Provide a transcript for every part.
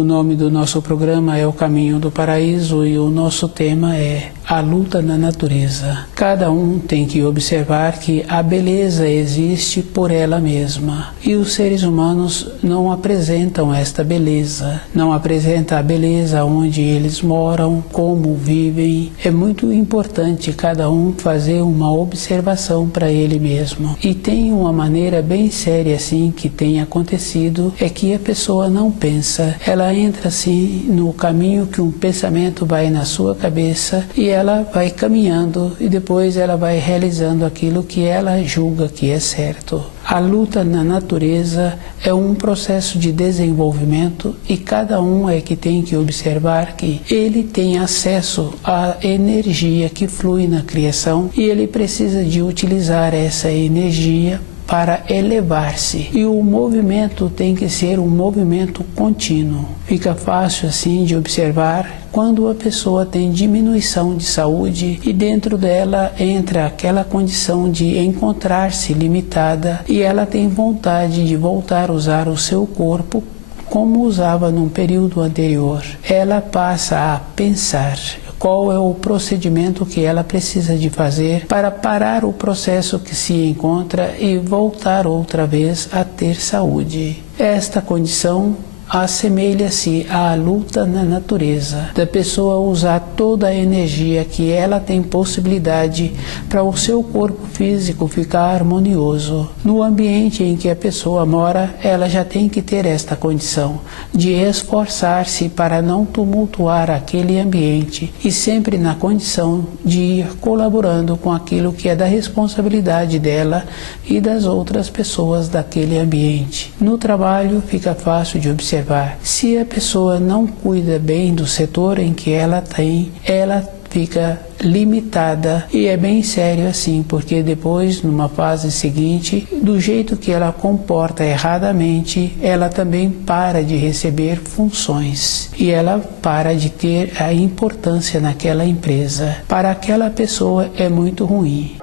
O nome do nosso programa é O Caminho do Paraíso e o nosso tema é a luta na natureza. Cada um tem que observar que a beleza existe por ela mesma e os seres humanos não apresentam esta beleza, não apresentam a beleza onde eles moram, como vivem. É muito importante cada um fazer uma observação para ele mesmo. E tem uma maneira bem séria assim que tem acontecido, é que a pessoa não pensa, ela entra assim no caminho que um pensamento vai na sua cabeça e ela vai caminhando e depois ela vai realizando aquilo que ela julga que é certo. A luta na natureza é um processo de desenvolvimento e cada um é que tem que observar que ele tem acesso à energia que flui na criação e ele precisa de utilizar essa energia para elevar-se. E o movimento tem que ser um movimento contínuo. Fica fácil assim de observar quando a pessoa tem diminuição de saúde e dentro dela entra aquela condição de encontrar-se limitada e ela tem vontade de voltar a usar o seu corpo como usava num período anterior. Ela passa a pensar qual é o procedimento que ela precisa de fazer para parar o processo que se encontra e voltar outra vez a ter saúde. Esta condição assemelha-se à luta na natureza, da pessoa usar toda a energia que ela tem possibilidade para o seu corpo físico ficar harmonioso. No ambiente em que a pessoa mora, ela já tem que ter esta condição de esforçar-se para não tumultuar aquele ambiente e sempre na condição de ir colaborando com aquilo que é da responsabilidade dela e das outras pessoas daquele ambiente. No trabalho fica fácil de observar. Se a pessoa não cuida bem do setor em que ela tem, ela fica limitada e é bem sério assim, porque depois, numa fase seguinte, do jeito que ela comporta erradamente, ela também para de receber funções e ela para de ter a importância naquela empresa. Para aquela pessoa é muito ruim.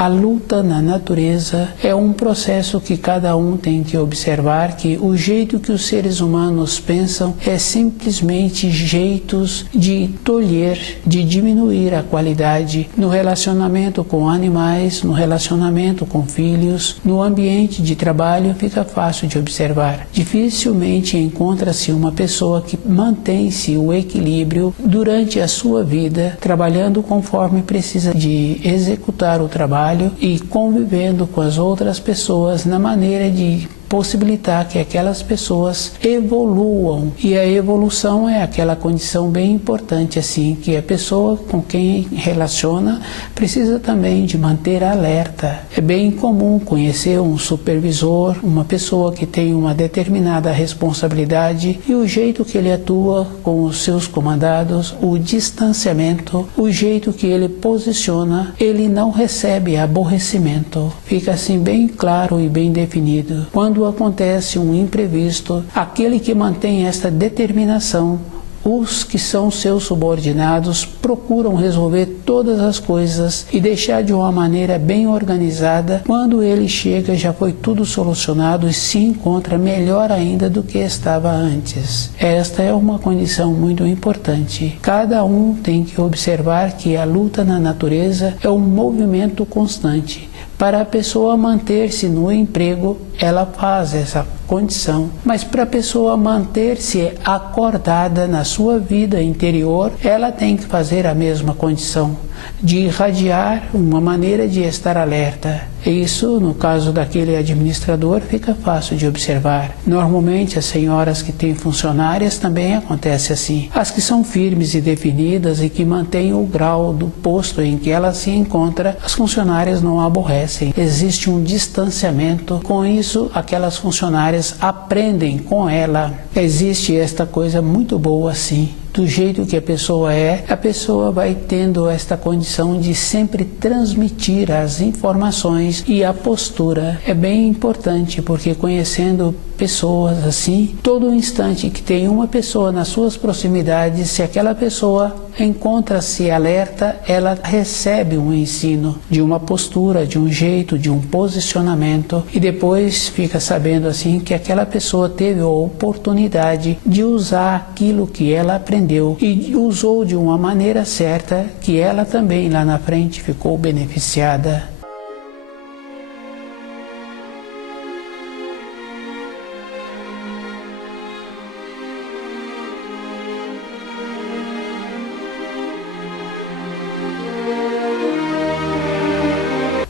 A luta na natureza é um processo que cada um tem que observar que o jeito que os seres humanos pensam é simplesmente jeitos de tolher, de diminuir a qualidade no relacionamento com animais, no relacionamento com filhos, no ambiente de trabalho fica fácil de observar. Dificilmente encontra-se uma pessoa que mantém-se o equilíbrio durante a sua vida, trabalhando conforme precisa de executar o trabalho e convivendo com as outras pessoas na maneira de possibilitar que aquelas pessoas evoluam. E a evolução é aquela condição bem importante assim, que a pessoa com quem relaciona precisa também de manter alerta. É bem comum conhecer um supervisor, uma pessoa que tem uma determinada responsabilidade e o jeito que ele atua com os seus comandados, o distanciamento, o jeito que ele posiciona, ele não recebe aborrecimento. Fica assim bem claro e bem definido. Quando acontece um imprevisto, aquele que mantém esta determinação, os que são seus subordinados procuram resolver todas as coisas e deixar de uma maneira bem organizada. Quando ele chega, já foi tudo solucionado e se encontra melhor ainda do que estava antes. Esta é uma condição muito importante. Cada um tem que observar que a luta na natureza é um movimento constante. Para a pessoa manter-se no emprego, ela faz essa condição. Mas para a pessoa manter-se acordada na sua vida interior, ela tem que fazer a mesma condição, de irradiar uma maneira de estar alerta. Isso, no caso daquele administrador, fica fácil de observar. Normalmente, as senhoras que têm funcionárias também acontece assim. As que são firmes e definidas e que mantêm o grau do posto em que ela se encontra, as funcionárias não aborrecem. Existe um distanciamento. Com isso, aquelas funcionárias aprendem com ela. Existe esta coisa muito boa assim. Do jeito que a pessoa é, a pessoa vai tendo esta condição de sempre transmitir as informações e a postura. É bem importante, porque conhecendo pessoas assim, todo instante que tem uma pessoa nas suas proximidades, se aquela pessoa encontra-se alerta, ela recebe um ensino de uma postura, de um jeito, de um posicionamento, e depois fica sabendo assim que aquela pessoa teve a oportunidade de usar aquilo que ela aprendeu e usou de uma maneira certa, que ela também lá na frente ficou beneficiada.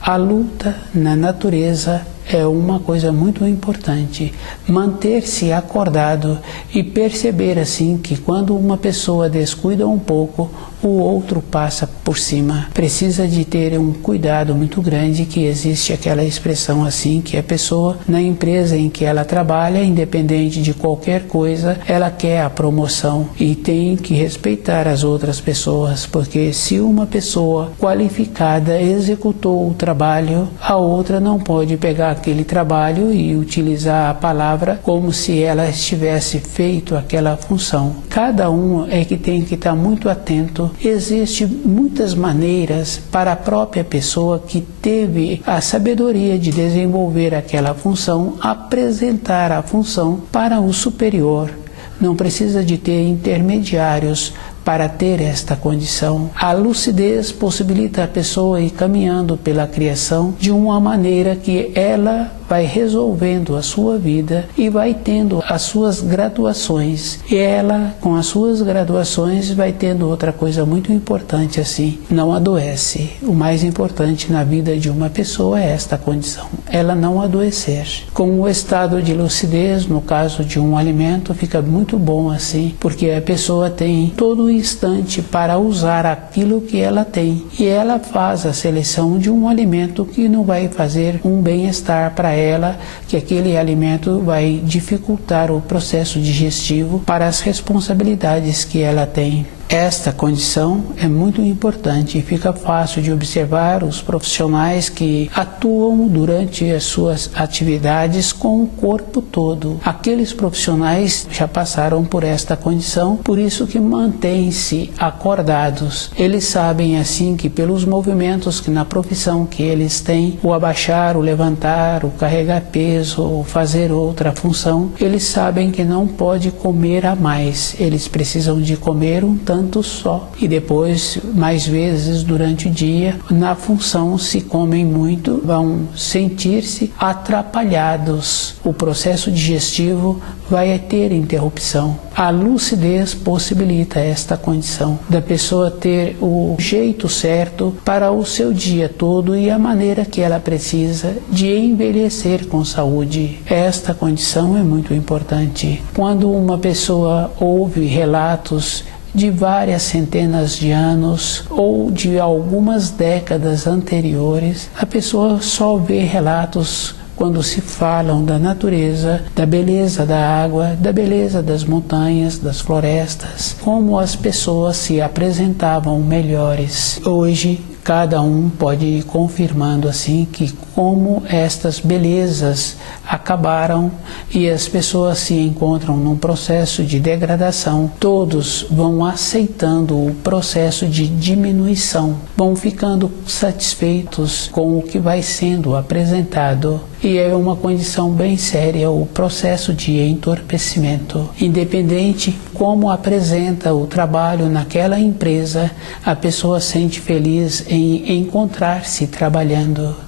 A luta na natureza é uma coisa muito importante. Manter-se acordado e perceber assim que quando uma pessoa descuida um pouco, o outro passa por cima. Precisa de ter um cuidado muito grande, que existe aquela expressão assim, que a pessoa na empresa em que ela trabalha, independente de qualquer coisa, ela quer a promoção e tem que respeitar as outras pessoas, porque se uma pessoa qualificada executou o trabalho, a outra não pode pegar aquele trabalho e utilizar a palavra como se ela estivesse feito aquela função. Cada um é que tem que estar muito atento. Existem muitas maneiras para a própria pessoa que teve a sabedoria de desenvolver aquela função, apresentar a função para o superior. Não precisa de ter intermediários para ter esta condição. A lucidez possibilita a pessoa ir caminhando pela criação de uma maneira que ela vai resolvendo a sua vida e vai tendo as suas graduações. E ela, com as suas graduações, vai tendo outra coisa muito importante assim, não adoece. O mais importante na vida de uma pessoa é esta condição, ela não adoecer. Com o estado de lucidez, no caso de um alimento, fica muito bom assim, porque a pessoa tem todo o instante para usar aquilo que ela tem, e ela faz a seleção de um alimento que não vai fazer um bem-estar para ela, que aquele alimento vai dificultar o processo digestivo para as responsabilidades que ela tem. Esta condição é muito importante e fica fácil de observar os profissionais que atuam durante as suas atividades com o corpo todo. Aqueles profissionais já passaram por esta condição, por isso que mantêm-se acordados. Eles sabem assim que pelos movimentos que na profissão que eles têm, o abaixar, o levantar, o carregar peso, ou fazer outra função, eles sabem que não pode comer a mais. Eles precisam de comer um tanto só, e depois mais vezes durante o dia na função se comem muito, vão sentir-se atrapalhados, o processo digestivo vai ter interrupção. A lucidez possibilita esta condição da pessoa ter o jeito certo para o seu dia todo e a maneira que ela precisa de envelhecer com saúde. Esta condição é muito importante. Quando uma pessoa ouve relatos de várias centenas de anos ou de algumas décadas anteriores, a pessoa só vê relatos quando se falam da natureza, da beleza da água, da beleza das montanhas, das florestas, como as pessoas se apresentavam melhores. Hoje, cada um pode ir confirmando assim que como estas belezas acabaram e as pessoas se encontram num processo de degradação, todos vão aceitando o processo de diminuição, vão ficando satisfeitos com o que vai sendo apresentado. E é uma condição bem séria o processo de entorpecimento. Independente como apresenta o trabalho naquela empresa, a pessoa sente feliz em encontrar-se trabalhando.